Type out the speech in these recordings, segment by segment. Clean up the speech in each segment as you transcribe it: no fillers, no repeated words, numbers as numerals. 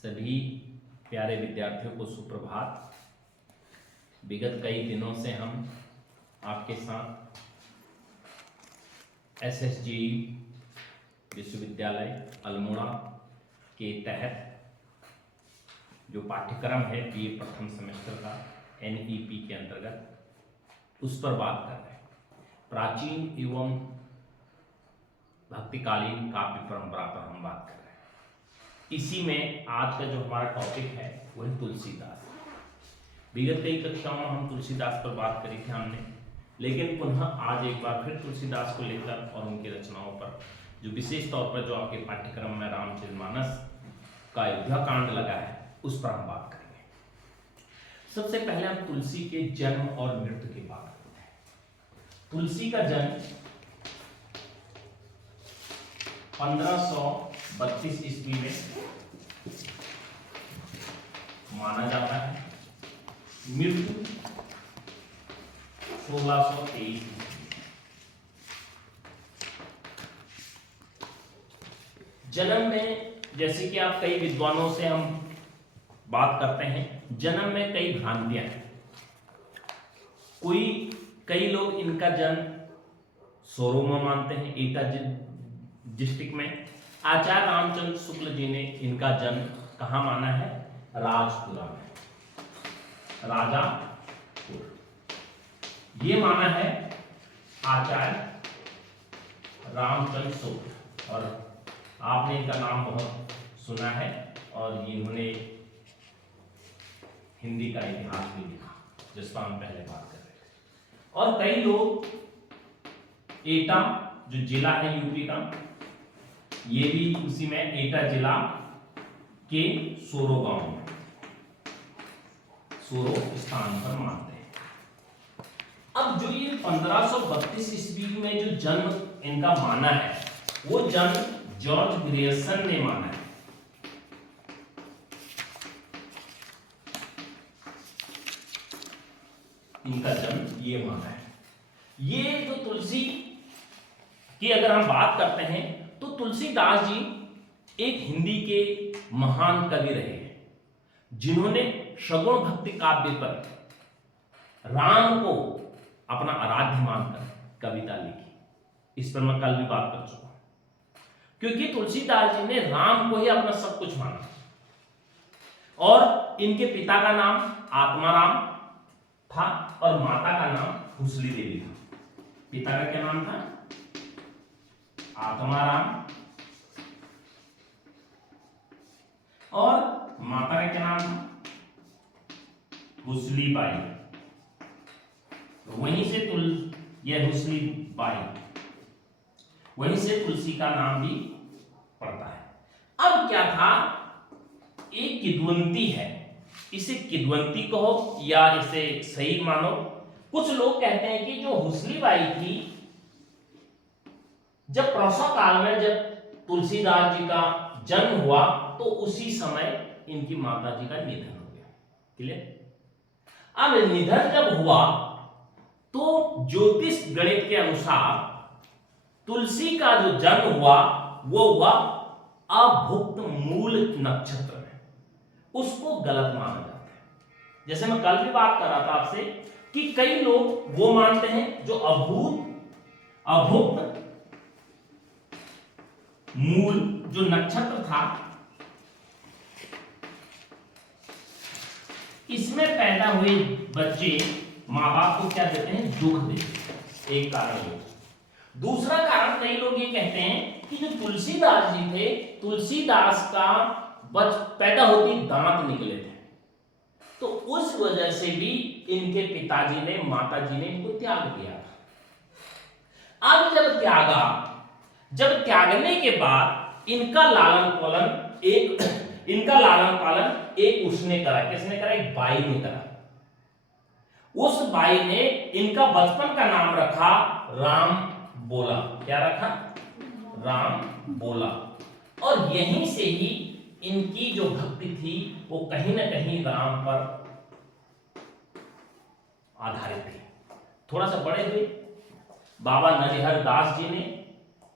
सभी प्यारे विद्यार्थियों को सुप्रभात। विगत कई दिनों से हम आपके साथ SSGE विश्वविद्यालय अल्मोड़ा के तहत जो पाठ्यक्रम है BA प्रथम सेमेस्टर का NEP के अंतर्गत उस पर बात कर रहे हैं। प्राचीन एवं भक्तिकालीन काव्य परंपरा पर हम बात कर रहे हैं। इसी में आज का जो हमारा टॉपिक है वो है तुलसीदास। विगत कई कक्षाओं में हम तुलसीदास पर बात करी थी हमने, लेकिन पुनः आज एक बार फिर तुलसीदास को लेकर और उनकी रचनाओं पर जो विशेष तौर पर जो आपके पाठ्यक्रम में रामचरितमानस का अयोध्या कांड लगा है उस पर हम बात करेंगे। सबसे पहले हम तुलसी के जन्म और मृत्यु की बात करते हैं। तुलसी का जन्म 1532 ईस्वी में माना जाता है, मृत्यु 1623। जन्म में जैसे कि आप कई विद्वानों से हम बात करते हैं, जन्म में कई भ्रांतियां हैं। कई लोग इनका जन्म सोरो में मानते हैं, एटा डिस्ट्रिक्ट में। आचार्य रामचंद्र शुक्ल जी ने इनका जन्म कहाँ माना है? राजपुरा में, राजापुर ये माना है आचार्य रामचंद्र शुक्ल। और आपने इनका नाम बहुत सुना है और इन्होंने हिंदी का इतिहास भी लिखा जिस पर हम पहले बात कर रहे थे। और कई लोग एटा जो जिला है यूपी का, ये भी उसी में एटा जिला के सोरो गांव में, सोरो स्थान पर मानते हैं। अब जो ये 1532 ईस्वी में जो जन्म इनका माना है वो जन्म जॉर्ज ग्रियर्सन ने माना है। इनका जन्म ये माना है। ये जो तुलसी की अगर हम बात करते हैं तो तुलसीदास जी एक हिंदी के महान कवि रहे हैं, जिन्होंने सगुण भक्ति काव्य पर राम को अपना आराध्य मानकर कविता लिखी। इस पर मैं कल भी बात कर चुका हूं, क्योंकि तुलसीदास जी ने राम को ही अपना सब कुछ माना। और इनके पिता का नाम आत्माराम था और माता का नाम हुसली देवी था। पिता का क्या नाम था? आत्माराम, और माता का क्या नाम था? हुसली बाई। वहीं से यह हुसली बाई, वहीं से तुलसी का नाम भी पड़ता है। अब क्या था, एक किद्वंती है, इसे किद्वंती कहो या इसे सही मानो। कुछ लोग कहते हैं कि जो हुसली बाई थी, जब प्रसव काल में जब तुलसीदास जी का जन्म हुआ तो उसी समय इनकी माता जी का निधन हो गया। क्लियर? अब निधन जब हुआ तो ज्योतिष गणित के अनुसार तुलसी का जो जन्म हुआ वो हुआ अभुक्त मूल नक्षत्र में। उसको गलत माना जाता है। जैसे मैं कल भी बात कर रहा था आपसे कि कई लोग वो मानते हैं जो अभुक्त मूल जो नक्षत्र था, इसमें पैदा हुए बच्चे मां बाप को क्या देते हैं? दुख देते हैं। एक कारण ये। दूसरा कारण कई लोग ये कहते हैं कि जो तुलसीदास जी थे, तुलसीदास का पैदा होती दांत निकले थे, तो उस वजह से भी इनके पिताजी ने, माताजी ने इनको त्याग दिया था। अब जब त्यागने के बाद इनका लालन पालन एक उसने करा। किसने करा? एक बाई ने करा। उस बाई ने इनका बचपन का नाम रखा राम बोला। क्या रखा? राम बोला। और यहीं से ही इनकी जो भक्ति थी वो कहीं ना कहीं राम पर आधारित थी। थोड़ा सा बड़े हुए बाबा नरिहर दास जी ने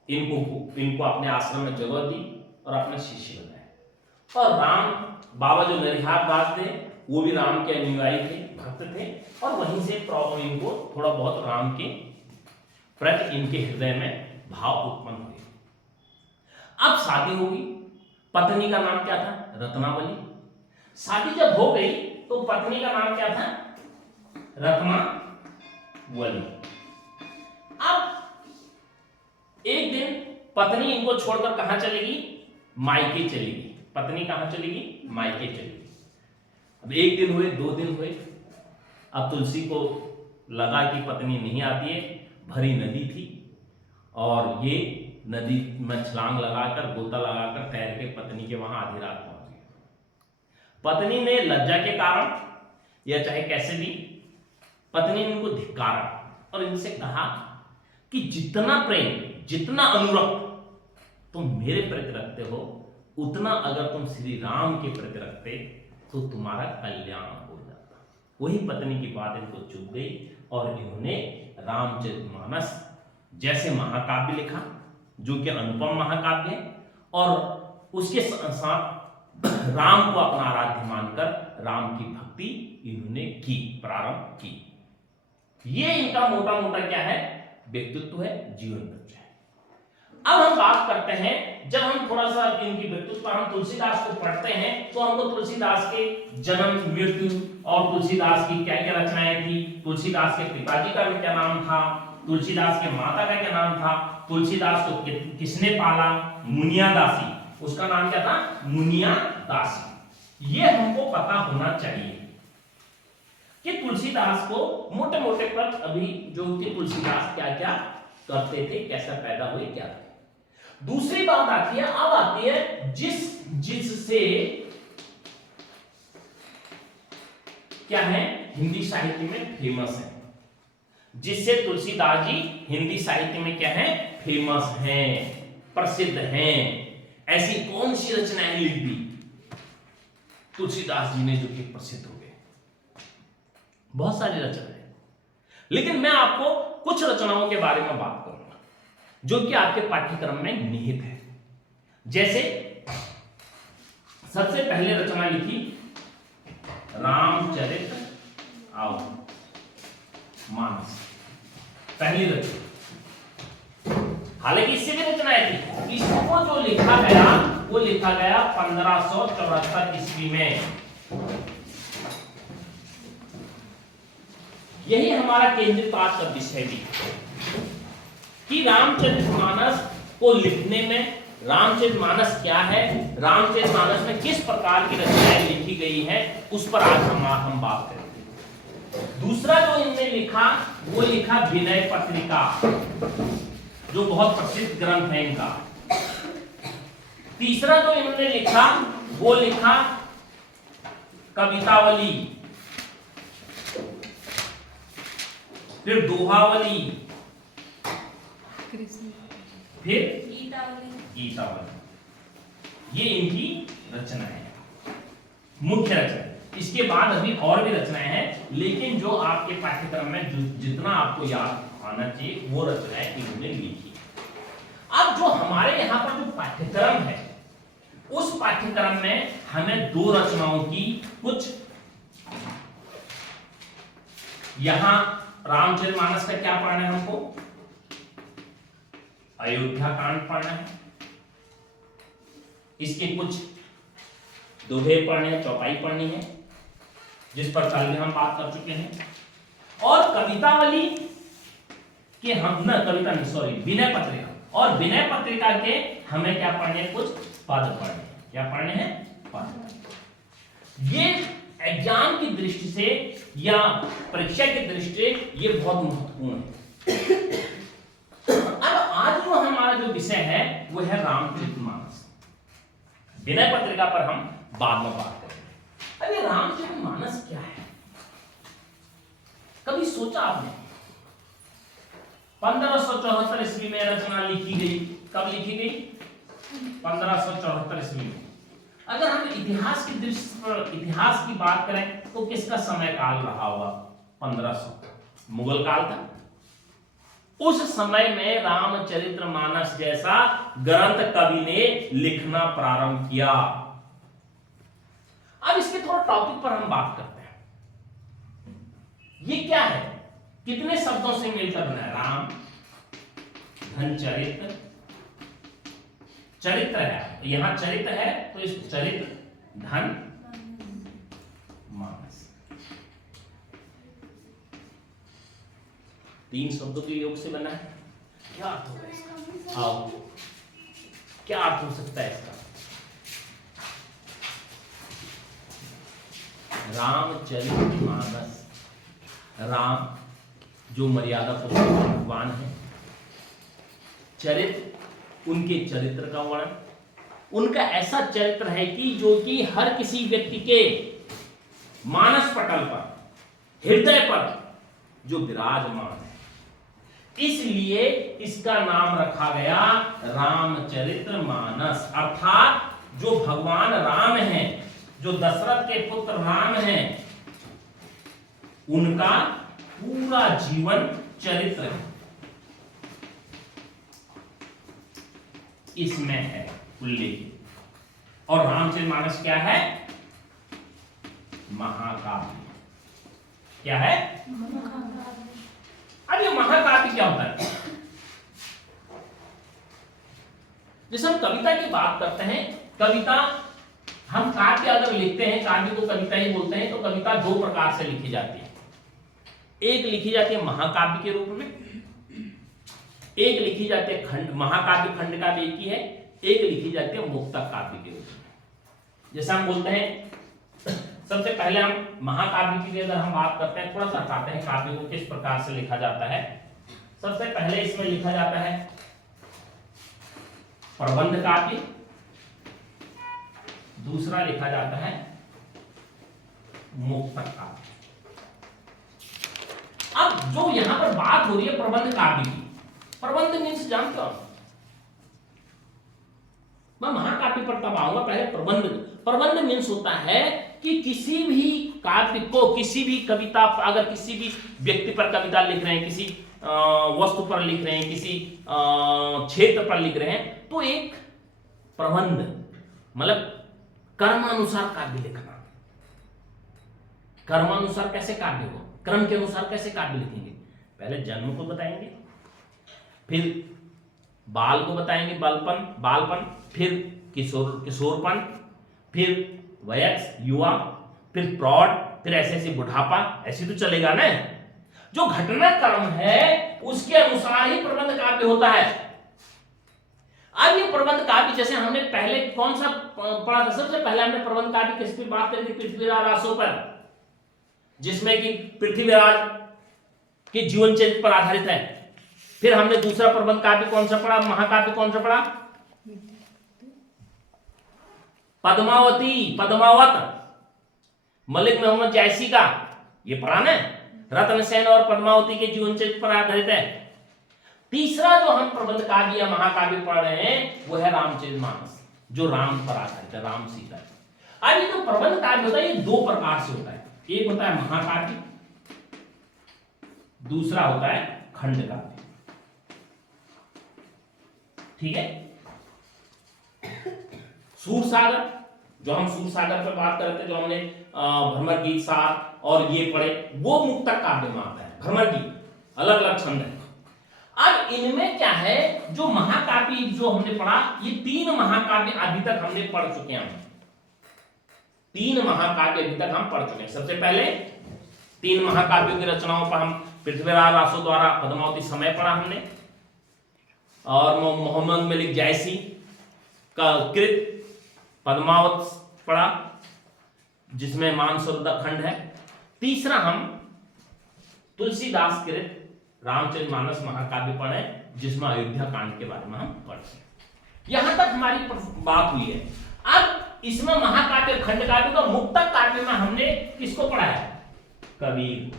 इनको अपने आश्रम में जगह दी और अपना शिष्य बनाया। और राम बाबा जो नरिहार दास थे वो भी राम के अनुयायी थे, भक्त थे, और वहीं से इनको थोड़ा बहुत राम के प्रति इनके हृदय में भाव उत्पन्न हुए। अब शादी होगी, पत्नी का नाम क्या था? रत्नावली। शादी जब हो गई तो पत्नी का नाम क्या था? रत्नावली। अब एक दिन पत्नी इनको छोड़कर कहां चलेगी? मायके चलेगी। पत्नी कहां चलेगी? मायके चलेगी। अब एक दिन हुए, 2 दिन हुए, अब तुलसी को लगा कि पत्नी नहीं आती है, भरी नदी थी और ये नदी में छलांग लगाकर, गोता लगाकर तैर के पत्नी के वहां आधी रात पहुंच गई। पत्नी ने लज्जा के कारण या चाहे कैसे भी, पत्नी ने इनको धिक्कारा और इनसे कहा कि जितना प्रेम, जितना अनुरक्त तुम मेरे प्रति रखते हो, उतना अगर तुम श्री राम के प्रति रखते तो तुम्हारा कल्याण हो जाता। वही पत्नी की बात इनको चुभ गई और इन्होंने रामचरितमानस जैसे महाकाव्य लिखा, जो कि अनुपम महाकाव्य है, और उसके साथ राम को अपना आराध्य मानकर राम की भक्ति इन्होंने की, प्रारंभ की। ये इनका मोटा मोटा क्या है? व्यक्तित्व है, जीवन परिचय है। अब हम बात करते हैं, जब हम थोड़ा सा इनकी व्यक्तित्व, हम तुलसीदास को पढ़ते हैं तो हमको तुलसीदास के जन्म, मृत्यु और तुलसीदास की क्या क्या रचनाएं थी, तुलसीदास के पिताजी का भी क्या नाम था, तुलसीदास के माता का क्या नाम था, तुलसीदास को किसने पाला? मुनिया दासी। उसका नाम क्या था? मुनिया दासी। ये हमको पता होना चाहिए कि तुलसीदास को मोटे मोटे पर अभी जो कि तुलसीदास क्या क्या करते थे, कैसा पैदा हुए, क्या थे। दूसरी बात आती है, अब आती है जिससे क्या है, हिंदी साहित्य में फेमस है, जिससे तुलसीदास जी हिंदी साहित्य में क्या है? फेमस हैं, प्रसिद्ध हैं। ऐसी कौन सी रचनाएं लिख दी तुलसीदास जी ने जो कि प्रसिद्ध हो गए? बहुत सारी रचनाएं, लेकिन मैं आपको कुछ रचनाओं के बारे में बात करूंगा जो कि आपके पाठ्यक्रम में निहित है। जैसे सबसे पहले रचना लिखी रामचरित मानस, पहली रचना। हालांकि इससे भी रचनाएं थी, इसको जो लिखा गया वो लिखा गया 1574 ईस्वी में। यही हमारा केंद्रित आज का विषय भी कि रामचरितमानस को लिखने में, रामचरितमानस क्या है, रामचरितमानस में किस प्रकार की रचनाएं लिखी गई हैं, उस पर आज हम बात करेंगे। दूसरा जो इन्होंने लिखा वो लिखा विनय पत्रिका, जो बहुत प्रसिद्ध ग्रंथ है इनका। तीसरा जो इन्होंने लिखा वो लिखा कवितावली, फिर दोहावली, फिर गीतावली। ये इनकी रचना है, मुख्य रचना। इसके बाद अभी और भी रचनाएं हैं, लेकिन जो आपके पाठ्यक्रम में जितना आपको याद आना चाहिए वो रचनाएं इन्होंने लिखी। अब जो हमारे यहाँ पर जो पाठ्यक्रम है, उस पाठ्यक्रम में हमें 2 रचनाओं की कुछ, यहां रामचरितमानस का क्या पढ़ना है हमको? अयोध्या कांड पढ़ना है, इसके कुछ दोहे पढ़ने हैं, चौपाई पढ़नी है, जिस पर कल भी हम बात कर चुके हैं। और कवितावली के हम न कविता नहीं, सॉरी, विनय पत्रिका, और विनय पत्रिका के हमें क्या पढ़ने हैं? कुछ पद पढ़ने। क्या पढ़ने हैं? पद। ये एग्जाम की दृष्टि से या परीक्षा की दृष्टि से ये बहुत महत्वपूर्ण है। अब आज जो हमारा जो विषय है वो है रामचरितमानस। विनय पत्रिका पर हम बाद में बात करेंगे। अब ये रामचरितमानस क्या है? कभी सोचा आपने? 1574 ईस्वी में रचना लिखी गई। कब लिखी गई? 1574 ईस्वी में। अगर हम इतिहास की दृष्टि पर इतिहास की बात करें तो किसका समय काल रहा होगा? 1500, मुगल काल था। उस समय में रामचरितमानस जैसा ग्रंथ कवि ने लिखना प्रारंभ किया। थोड़ा टॉपिक पर हम बात करते हैं। ये क्या है, कितने शब्दों से मिलकर बना है? राम धन चरित्र, चरित्र है, यहां चरित्र है तो इस चरित्र धन मानस, 3 शब्दों के योग से बना है। क्या अर्थ होगा इसका? आओ, क्या अर्थ हो सकता है इसका? रामचरितमानस, राम जो मर्यादा पुरुषोत्तम भगवान है, चरित्र उनके चरित्र का वर्णन, उनका ऐसा चरित्र है कि जो कि हर किसी व्यक्ति के मानस पटल पर, हृदय पर जो विराजमान है, इसलिए इसका नाम रखा गया रामचरितमानस। अर्थात जो भगवान राम हैं, जो दशरथ के पुत्र राम हैं, उनका पूरा जीवन चरित्र है, इसमें है उल्लेख। और रामचरितमानस क्या है? महाकाव्य। क्या है? अब ये महाकाव्य क्या होता है? जैसे हम कविता की बात करते हैं, कविता हम काव्य अगर लिखते हैं, काव्य को कविता ही बोलते हैं, तो कविता 2 प्रकार से लिखी जाती है। एक लिखी जाती है महाकाव्य के रूप में, एक लिखी जाती है खंड, महाकाव्य खंड का भी एक ही है, एक लिखी जाती है मुक्तक काव्य के रूप में। जैसे हम बोलते हैं, सबसे पहले हम महाकाव्य की अगर हम बात करते हैं, थोड़ा सा बताते हैं काव्य को किस प्रकार से लिखा जाता है। सबसे पहले इसमें लिखा जाता है प्रबंध काव्य, दूसरा लिखा जाता है मुक्तक काव्य। अब जो यहां पर बात हो रही है प्रबंध काव्य की, प्रबंध मीन्स जानते हो, मैं महाकाव्य पर तब आऊंगा, पहले प्रबंध। प्रबंध मीन्स होता है कि किसी भी काव्य को, किसी भी कविता, अगर किसी भी व्यक्ति पर कविता लिख रहे हैं, किसी वस्तु पर लिख रहे हैं, किसी क्षेत्र पर लिख रहे हैं, तो एक प्रबंध मतलब कर्मानुसार काव्य लिखना। कर्मानुसार कैसे काव्य हो, क्रम के अनुसार कैसे काव्य लिखेंगे? पहले जन्म को बताएंगे, फिर बाल को बताएंगे, बालपन, फिर किशोरपन, फिर वयस्क युवा, फिर प्रौढ़, फिर ऐसे बुढ़ापा, ऐसे तो चलेगा ना। जो घटनाक्रम है उसके अनुसार ही प्रबंध काव्य होता है। अब ये प्रबंध काव्य, जैसे हमने पहले कौन सा पढ़ा था? सबसे पहले हमने प्रबंध काव्य किस पर बात करी थी? पृथ्वीराज रासो पर, जिसमें कि पृथ्वीराज के जीवन चरित्र पर आधारित है। फिर हमने दूसरा प्रबंध काव्य कौन सा पढ़ा? महाकाव्य कौन सा पढ़ा? पद्मावत मलिक मोहम्मद जैसी का, ये पढ़ा ना, रत्नसेन और पद्मावती के जीवन चरित्र पर आधारित है। तीसरा जो हम प्रबंध काव्य या महाकाव्य पढ़ रहे हैं वो है रामचरितमानस, जो राम पर आधारित है, राम सीता। अब ये जो प्रबंध काव्य होता है ये 2 प्रकार से होता है, एक होता है महाकाव्य, दूसरा होता है खंड काव्य। ठीक है? सूरसागर, जो हम सूरसागर पर बात करते, जो हमने भ्रमर गीत सार और ये पढ़े, वो मुक्तक काव्य में आता है। भ्रमर गीत अलग अलग छंद है। अब इनमें क्या है, जो महाकाव्य जो हमने पढ़ा, ये 3 महाकाव्य अभी तक हमने पढ़ चुके हैं। 3 महाकाव्य अभी तक हम पढ़ चुके हैं। सबसे पहले 3 महाकाव्यों की रचनाओं पर हम पृथ्वीराज रासो द्वारा पद्मावती समय पढ़ा हमने, और मोहम्मद मलिक जैसी का कृत पद्मावत पढ़ा, जिसमें मानसरोवर खंड है। तीसरा हम तुलसीदास कृत रामचरितमानस महाकाव्य पढ़े, जिसमें अयोध्या कांड के बारे में हम पढ़े। यहां तक हमारी बात हुई है। अब इसमें महाकाव्य, खंड काव्य का मुक्तक काव्य में हमने किसको पढ़ा है? कबीर।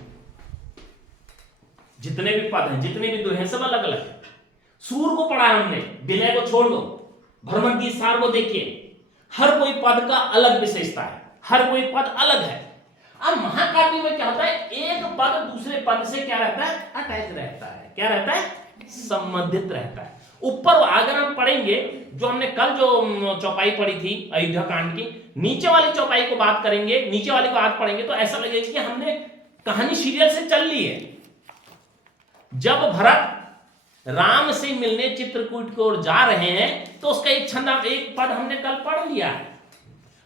जितने भी पद हैं, जितने भी दोहे हैं, सब अलग अलग है। सूर को पढ़ा है हमने, विनय को छोड़ दो, भ्रमर गीत सार को देखिए, हर कोई पद का अलग विशेषता है, हर कोई पद अलग है। अब महाकाव्य में क्या होता है, एक पद दूसरे पद से क्या रहता है? अटैच रहता है। क्या रहता है? संबंधित रहता है। ऊपर अगर हम पढ़ेंगे, जो हमने कल जो चौपाई पढ़ी थी अयोध्या कांड की, नीचे वाली चौपाई को बात करेंगे, नीचे वाली को आज पढ़ेंगे तो ऐसा लगेगा कि हमने कहानी सीरियल से चल ली है। जब भरत राम से मिलने चित्रकूट की ओर जा रहे हैं तो उसका एक छंद, एक पद हमने कल पढ़ लिया है।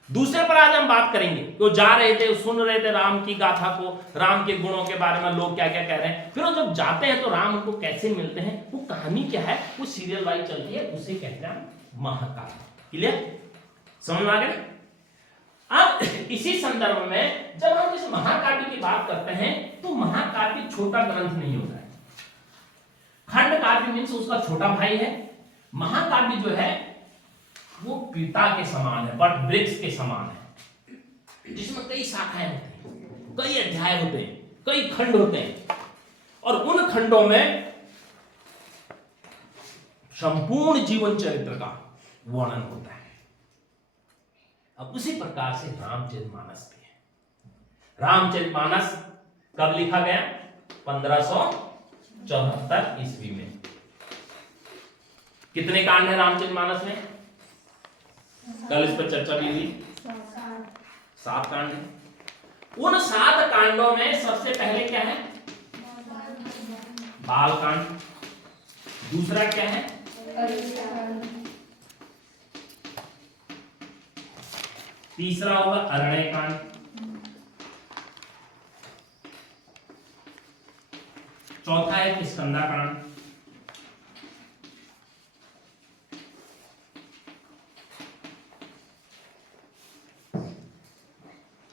दूसरे पर आज हम बात करेंगे, वो जा रहे थे, सुन रहे थे राम की गाथा को, राम के गुणों के बारे में लोग क्या क्या कह रहे हैं, फिर वो जब जाते हैं तो राम उनको कैसे मिलते हैं, वो कहानी क्या है, वो सीरियल वाइज चलती है, उसे कहते हैं महाकाव्य। क्लियर, समझ में आ गया। अब इसी संदर्भ में जब हम इस महाकाव्य की बात करते हैं तो महाकाव्य छोटा ग्रंथ नहीं होता है। खंड काव्य मीन्स उसका छोटा भाई है, महाकाव्य जो है वो पिता के समान है, बट वृक्ष के समान है, जिसमें कई शाखाएं होती हैं, कई अध्याय होते हैं, कई खंड होते हैं, और उन खंडों में संपूर्ण जीवन चरित्र का वर्णन होता है। अब उसी प्रकार से रामचरितमानस भी है। रामचरितमानस कब लिखा गया? 1574 ईस्वी में। कितने कांड है रामचरितमानस में? कल इस पर चर्चा भी हुई, 7 कांड है। उन 7 कांडों में सबसे पहले क्या है? बाल कांड। दूसरा क्या है? तीसरा होगा अरण्य कांड। चौथा है किष्किंधा कांड।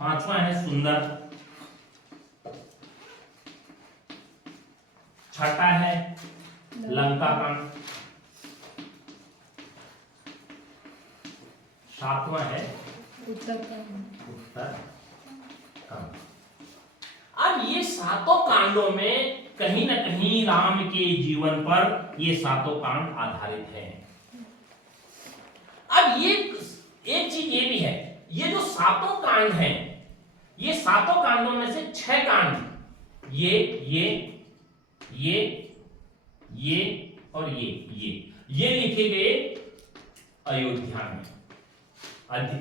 पांचवा है सुंदर। छठा है लंका कांड। सातवां है उत्तर कांड। अब ये सातों कांडों में कहीं ना कहीं राम के जीवन पर ये सातों कांड आधारित हैं। अब ये एक चीज ये भी है, ये जो सातों कांड हैं, ये सातों कांडों में से 6 कांड ये और ये लिखे गए अयोध्या में।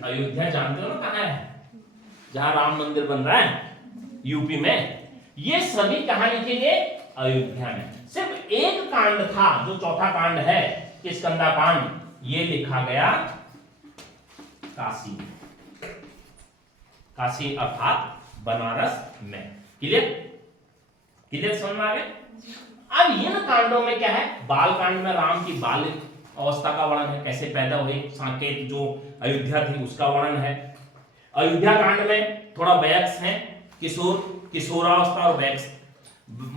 अयोध्या जानते हो ना कहाँ है? जहां राम मंदिर बन रहा है यूपी में। ये सभी कहां लिखे गए? अयोध्या में। सिर्फ एक कांड था जो चौथा कांड है किष्किंधा कांड, ये लिखा गया काशी में। काशी अर्थात बनारस में। क्लियर समझ में आ गया? अब इन कांडों में क्या है? बाल कांड में राम की बाल अवस्था का वर्णन है, कैसे पैदा हुए, साकेत जो अयोध्या थी उसका वर्णन है। अयोध्या कांड में थोड़ा वयस्क है, किशोरावस्था और वयस्क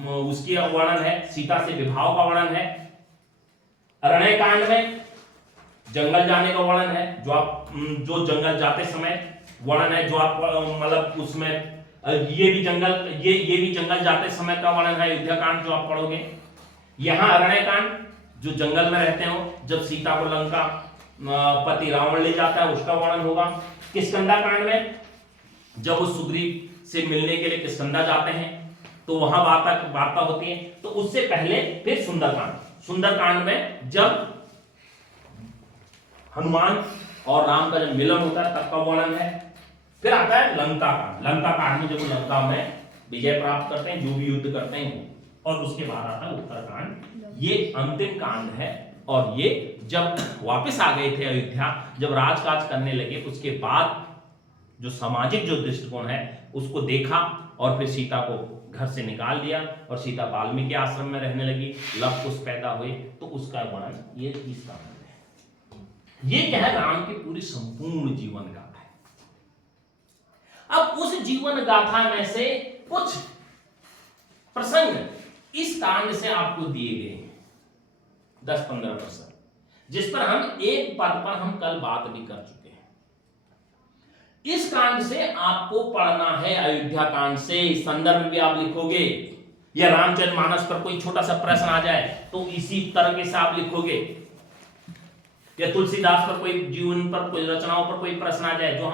उसकी वर्णन है। सीता से विवाह का वर्णन है। अरण्य कांड में जंगल जाने का वर्णन है, जो जंगल जाते समय वर्णन है, जो आप मतलब उसमें ये भी जंगल जाते समय का वर्णन है अयोध्या कांड जो आप पढ़ोगे। यहाँ अरण्य कांड जो जंगल में रहते हो, जब सीता को लंका पति रावण ले जाता है उसका वर्णन होगा। किष्किंधा कांड में जब वो सुग्रीव से मिलने के लिए किष्किंधा जाते हैं तो वहां वार्ता होती है। तो उससे पहले फिर सुंदरकांड में जब हनुमान और राम का जब मिलन होता है तब का वर्णन है। फिर आता है लंका कांड में जब लंका में विजय प्राप्त करते हैं, जो भी युद्ध करते हैं, और उसके बाद आता है उत्तरकांड। ये अंतिम कांड है। और ये जब वापस आ गए थे अयोध्या, जब राजकाज करने लगे, उसके बाद जो सामाजिक जो दृष्टिकोण है उसको देखा और फिर सीता को घर से निकाल दिया और सीता वाल्मीकि आश्रम में रहने लगी, लव कुश पैदा हुए, तो उसका वर्णन ये 30 कांड है। ये क्या है? राम की पूरी संपूर्ण जीवन गाथा है। अब उस जीवन गाथा में से कुछ प्रसंग इस कांड से आपको दिए गए हैं, 10-15 प्रसंग, जिस पर हम एक पद पर हम कल बात भी कर चुके हैं। इस कांड से आपको पढ़ना है, अयोध्या कांड से संदर्भ भी आप लिखोगे, या रामचरितमानस पर कोई छोटा सा प्रश्न आ जाए तो इसी तरह से आप लिखोगे, या तुलसीदास पर कोई जीवन पर कोई रचनाओं पर कोई प्रश्न आ जाए, जो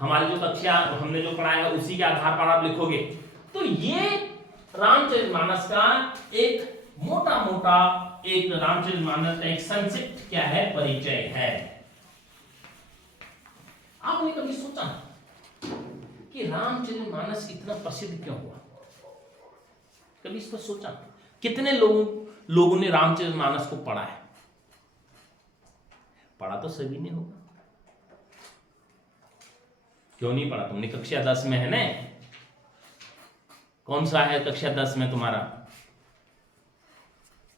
हमारी जो कक्षा हमने जो पढ़ाया है उसी के आधार पर आप लिखोगे। तो ये रामचरितमानस का एक मोटा मोटा एक रामचरितमानस का एक संक्षिप्त क्या है, परिचय है। आपने कभी सोचा कि रामचरितमानस इतना प्रसिद्ध क्यों हुआ? कभी इस पर सोचा? कितने लोगों ने रामचरितमानस को पढ़ा है? पढ़ा तो सभी ने होगा, क्यों नहीं पढ़ा? तुमने कक्षा 10 में है ना? कौन सा है कक्षा 10 में तुम्हारा?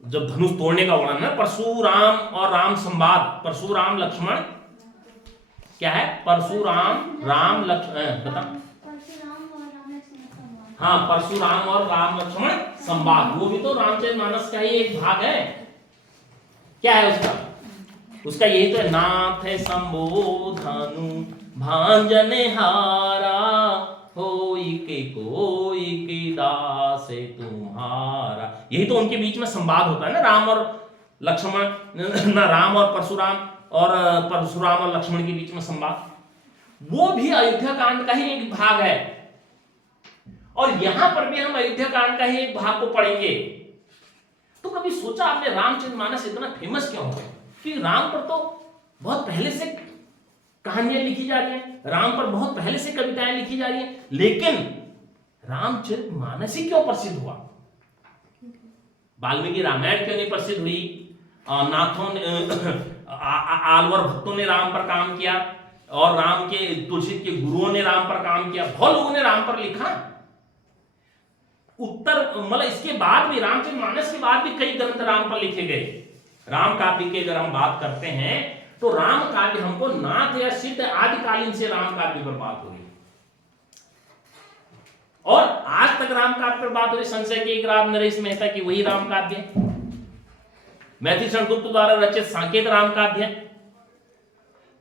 जब धनुष तोड़ने का वर्णन है, परशुराम और राम संवाद, परशुराम लक्ष्मण क्या है? परशुराम राम लक्ष्मण, बता। हाँ, परशुराम और राम लक्ष्मण संवाद, वो भी तो रामचरितमानस का ही एक भाग है। क्या है उसका यही तो है, नाथ संबोधनु भांजने हारा, होई के कोई के दास तुम्हारा। यही तो उनके बीच में संवाद होता है ना, राम और लक्ष्मण, ना राम और परशुराम, और परशुराम और लक्ष्मण के बीच में संवाद, वो भी अयोध्या कांड का ही एक भाग है। और यहां पर भी हम अयोध्या कांड का ही एक भाग को पढ़ेंगे। तो कभी सोचा आपने रामचरितमानस इतना फेमस क्यों हो? कि राम पर तो बहुत पहले से कहानियां लिखी जा रही हैं, राम पर बहुत पहले से कविताएं लिखी जा रही हैं, लेकिन रामचरितमानस ही क्यों प्रसिद्ध हुआ? वाल्मीकि रामायण क्यों नहीं प्रसिद्ध हुई? नाथों ने, आलवर भक्तों ने राम पर काम किया, और राम के तुलसी के गुरुओं ने राम पर काम किया, बहुत लोगों ने राम पर लिखा। उत्तर मतलब इसके बाद भी, रामचरितमानस के बाद भी कई ग्रंथ राम पर लिखे गए। राम काव्य की अगर हम बात करते हैं तो राम काव्य हमको नाथ या सिद्ध आदिकालीन से राम काव्य पर बात हो रही है, और आज तक राम काव्य पर बात हो रही। संशय के एक राम नरेश मेहता की वही राम काव्य है, मैथिली शरण गुप्त द्वारा रचित साकेत राम काव्य है,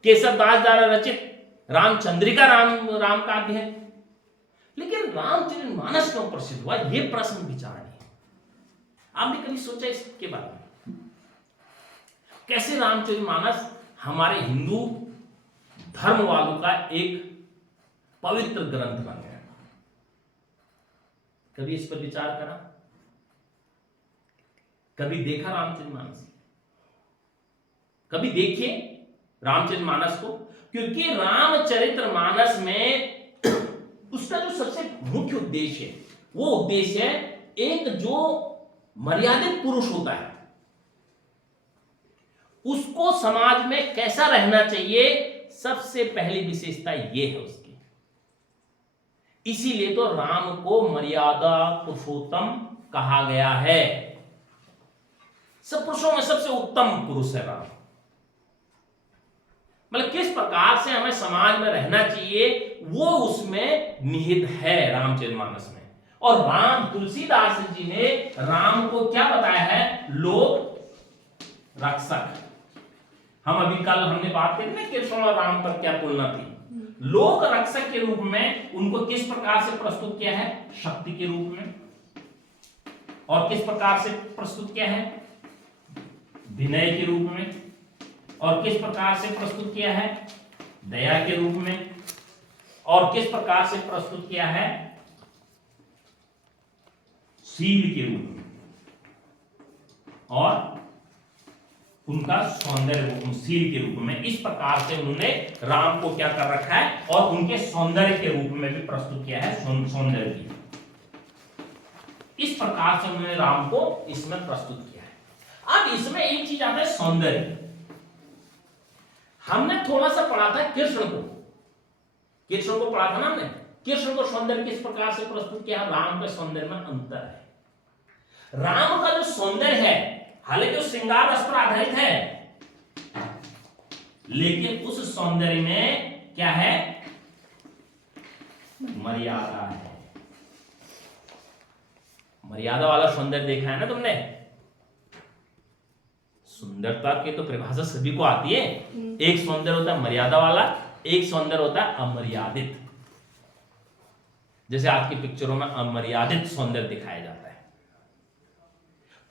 केशव दास द्वारा रचित रामचंद्रिका राम काव्य है। लेकिन रामचरितमानस क्यों प्रसिद्ध हुआ, यह प्रश्न विचारणीय है। आपने कभी सोचा इसके बारे में? कैसे रामचरितमानस हमारे हिंदू धर्म वालों का एक पवित्र ग्रंथ बन गया? कभी इस पर विचार करा? कभी देखा रामचरितमानस? कभी देखिए रामचरितमानस को, क्योंकि रामचरितमानस में उसका जो सबसे मुख्य उद्देश्य है, वो उद्देश्य है एक जो मर्यादित पुरुष होता है उसको समाज में कैसा रहना चाहिए, सबसे पहली विशेषता ये है उसकी। इसीलिए तो राम को मर्यादा पुरुषोत्तम कहा गया है। सब पुरुषों में सबसे उत्तम पुरुष है राम। मतलब किस प्रकार से हमें समाज में रहना चाहिए वो उसमें निहित है रामचरितमानस में। और राम तुलसीदास जी ने राम को क्या बताया है? लोक रक्षक। हम अभी कल हमने बात की ना कृष्ण और राम पर क्या तुलना थी। लोक रक्षक के रूप में उनको किस प्रकार से प्रस्तुत किया है? शक्ति के रूप में। और किस प्रकार से प्रस्तुत किया है? विनय के रूप में। और किस प्रकार से प्रस्तुत किया है? दया के रूप में। और किस प्रकार से प्रस्तुत किया है? शील के रूप में। और उनका सौंदर्य शील के रूप में। इस प्रकार से उन्होंने राम को क्या कर रखा है? और उनके सौंदर्य के रूप में भी प्रस्तुत किया है, सौंदर्य की। इस प्रकार से उन्होंने राम को इसमें प्रस्तुत किया है। अब इसमें एक चीज आता है सौंदर्य। हमने थोड़ा सा पढ़ा था कृष्ण को पढ़ा था ना हमने। कृष्ण को सौंदर्य किस प्रकार से प्रस्तुत किया? राम के सौंदर्य में अंतर है। राम का जो सौंदर्य है हालांकि उस श्रृंगार रस पर आधारित है, लेकिन उस सौंदर्य में क्या है? मर्यादा है। मर्यादा वाला सौंदर्य देखा है ना तुमने? सुंदरता की तो परिभाषा सभी को आती है। एक सौंदर्य होता है मर्यादा वाला, एक सौंदर्य होता है अमर्यादित। जैसे आज की पिक्चरों में अमर्यादित सौंदर्य दिखाया जाता है।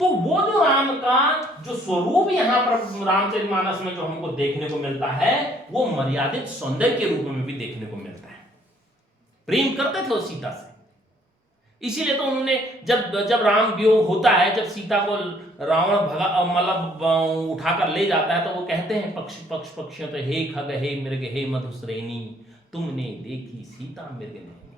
तो वो जो राम का जो स्वरूप यहां पर रामचरितमानस में जो हमको देखने को मिलता है वो मर्यादित सौंदर्य के रूप में भी देखने को मिलता है। प्रेम करते थे वो सीता से, इसीलिए तो उन्होंने जब जब राम वियोग होता है, जब सीता को रावण भगा मतलब उठाकर ले जाता है, तो वो कहते हैं पक्षियों तो हे खग हे मृग हे मधुश्रेणी, तुमने देखी सीता मृग नहीं।